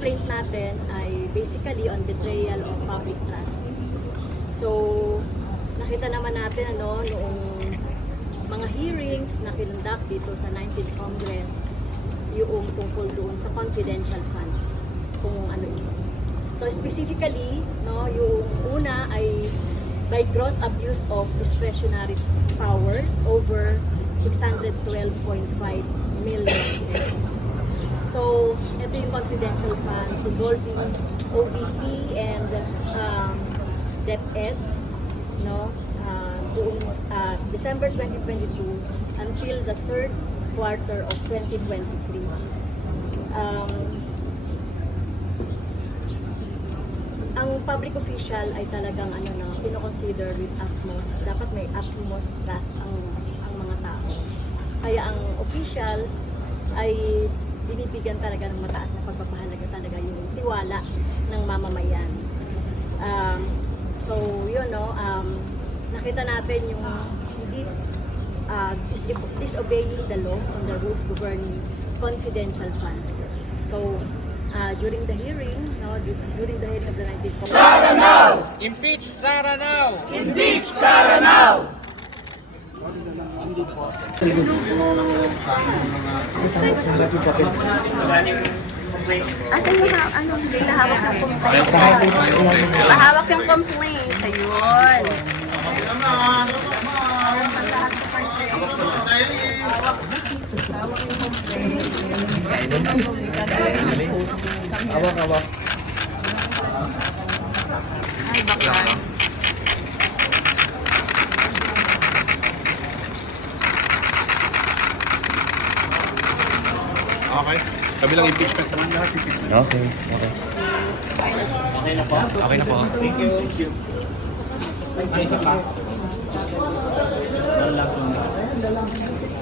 complaint natin ay basically on betrayal of public trust. So, nakita naman natin noong mga hearings na kinundak dito sa 19th Congress, yung tungkol doon sa confidential funds, kung ano ito. So specifically, yung una ay by gross abuse of discretionary powers over 612.5 million pesos. So, ito yung confidential funds involving OVP and DepEd, doon December 2022 until the third quarter of 2023. Ang public official ay talagang pino-consider with utmost, dapat may utmost trust ang mga tao. Kaya ang officials ay binibigyan talaga ng mataas na pagpapahalaga talaga yung tiwala ng mamamayan. So yun, nakita natin yung hindi disobeying the law on the rules governing confidential funds. So during the hearing, during the hearing of the 19th Congress. Sara now! Impeach Sara now! Impeach Sara now! Asan yung hinahawak ng complaint? Mahawak yung complaint. Ayun. Awak. Ay, bakla. Okay. Kabilang impeachment naman lahat. Okay. Okay na po. Thank you. Ay, isa pa. Last one.